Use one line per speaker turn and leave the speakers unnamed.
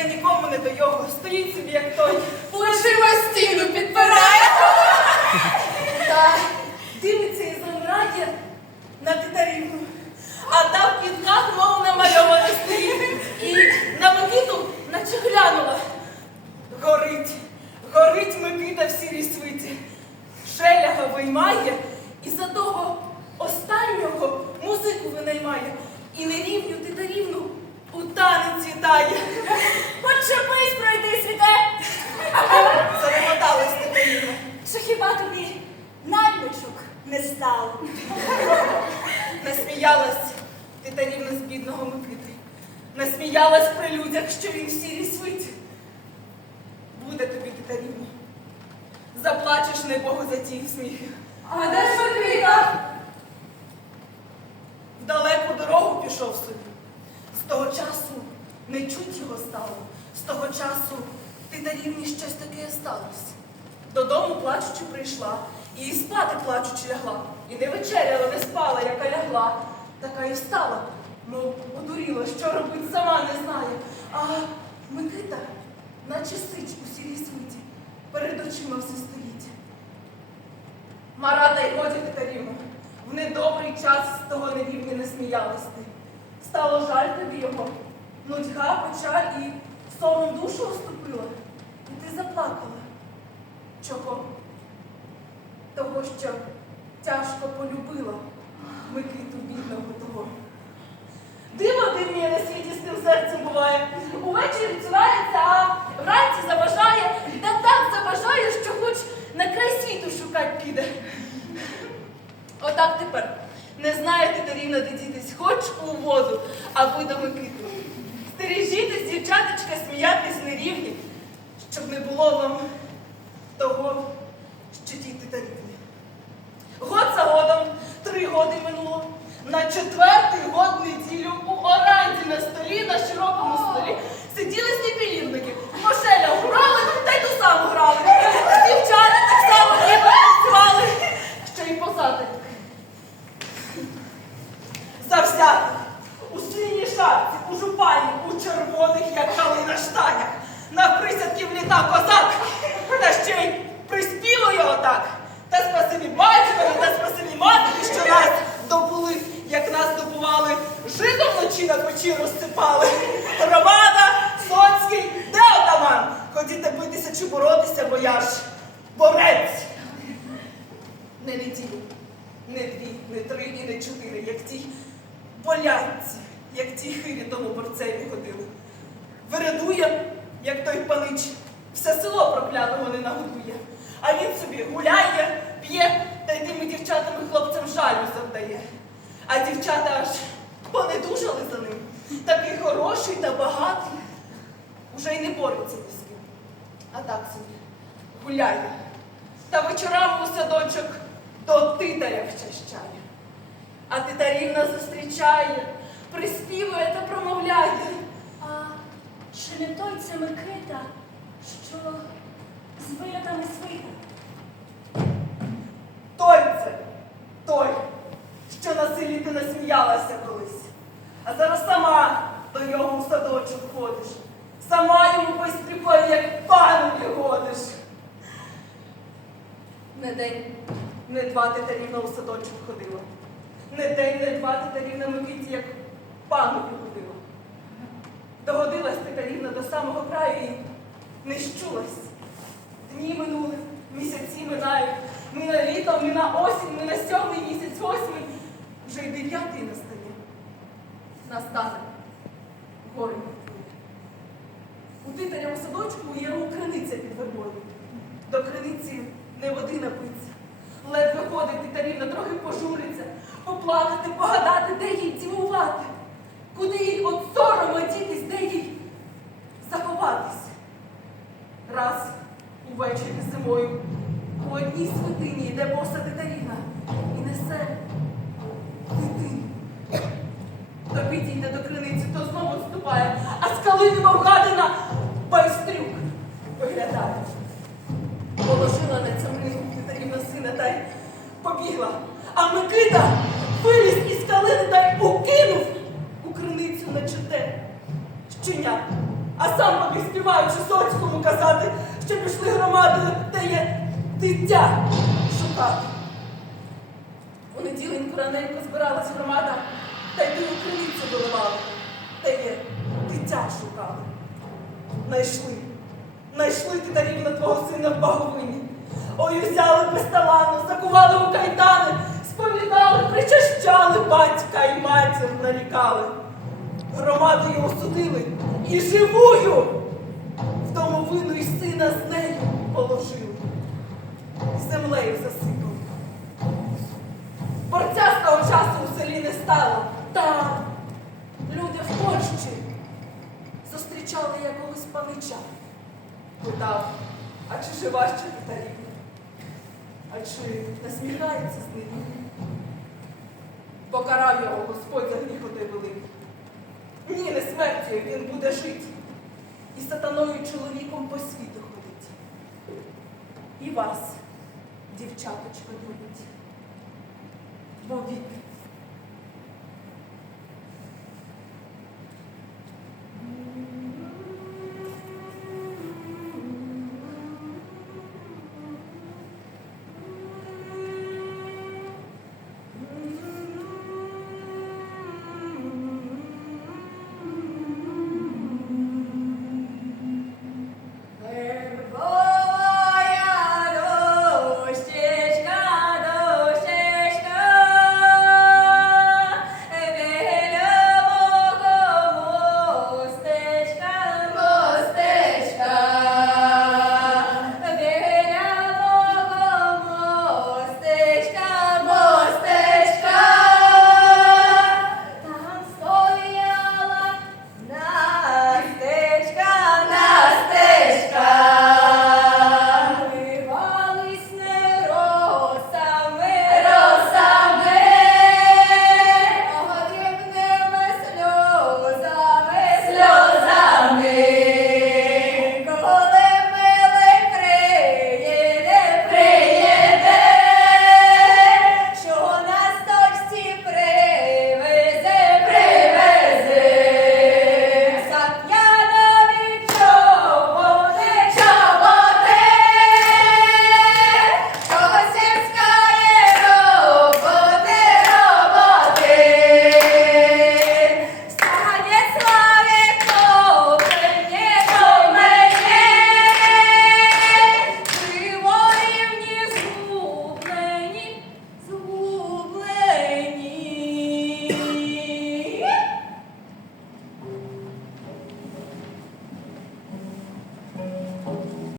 Й нікому не до його. Стоїть собі, як той.
Плечима стіну підпирає.
Та дивиться і замирає на титарівну. А там в квітках, мов намальована стоїть. І на Микиту наче глянула. Горить, горить Микита в сірій свиті. Шеляга виймає і за того останнього музику винаймає. І нерівню титарівну у танець вітає.
Почепись пройди світе.
Зареготалась титарівна.
Чи хіба тобі наймичок не стало?
Насміялась титарівна з бідного Микити. Насміялась при людях, що він в сірій свиті. Буде тобі титарівна. Заплачеш небогу за ті сміхи.
А де ж Микита?
В далеку дорогу пішов собі. Того часу не чуть його стало. З того часу титарівні щось таке сталося. Додому плачучи прийшла, і спати плачучи лягла. І не вечеряла, не спала, яка лягла, така і встала, мов одуріла, що робить, сама не знає. А Микита, наче сич у сірій світі, перед очима все стоїть. Марата й годі титарівна, в недобрий час з того нерівні не сміялись ти. Стало жаль тобі його, нудьга, печаль і сором душу оступила, і ти заплакала. Чого? Того, що тяжко полюбила Микиту бідного того. Диво дивні на світі з тим серцем буває. Увечері цурається, а вранці заважає, та так заважає, що хоч на край світу шукать піде. Отак тепер. Не знаєте, де дітись, хоч у воду, аби до Микиту. Стережітесь, дівчаточка, сміятись нерівні, щоб не було вам того, що діти та рівні. Год за годом, три годи минуло. На четвертий год неділю у оранді на столі, на широкому столі, сиділи на присядків літа козак, та ще й приспівує отак. Та спасибі батькові, та спасибі матері, що нас добули, як нас добували, жидом вночі на печі розсипали. Громада, Соцький, де отаман? Ходіте битися чи боротися, бо я ж борець. Не неділю, не дві, не три і не чотири, як ті болянці, як ті хирі тому борцеві ходили. Вирадує, як той панич, все село проклятого не нагодує. А він собі гуляє, п'є та й тими дівчатам і хлопцям жалю завдає. А дівчата аж понедужали за ним. Такий хороший та багатий. Уже й не бореться ні з ким. А так собі гуляє. Та вечорами у садочок до титаря вчащає. А титарівна зустрічає, приспівує та промовляє.
Чи не той це Микита, що з виятами свита?
Той це, той, що на селі ти насміялася колись. А зараз сама до його в садочок ходиш. Сама йому пристріпою, як панові годиш. Не день, не два титарівна у садочок ходила. Не день, не два титарівна Микиті, як панові ходила. Догодилась титарівна до самого краю і не щулась. Дні минули, місяці минають, мина літо, мина осінь, мина сьомий місяць, восьмий, вже й дев'ятий настає. Настане відкриє. У титаря у садочку є у криниця під вербою. До криниці не води напиться. Ледве ходить титарівна, трохи пожуриться, поплакати, погадати, де їй цілувати, куди їй от сорому дітись, де їй заховатись. Раз увечері зимою у одній святині йде боса титаріна і несе дитину. То підійде до криниці, то знову відступає, а з калини вовгадина байстрюк виглядає. Положила на цьому титарівна сина та й побігла. А Микита Чесоцькому казати, що пішли громадою, де є дитя шукати. У неділеньку раненько збиралась громада, та й у криницю виливали, де є дитя шукали. Найшли, найшли титарів на твого сина в баговині. Ой, взяли безталанно, закували у кайдани, сповідали, причащали батька і матір нарікали. Громаду його судили і живую в домовину й сина з нею положили. Землею засипали. Борця з того часу у селі не стало. Та люди в Польщі зустрічали якогось панича. Питав, а чи жива ще Катерина? А чи насміхається з ним? Покарав його Господь за гріхоти великий. Не він буде жити. І сатаною чоловіком по світу ходить. І вас, дівчаточко, любить. Бо від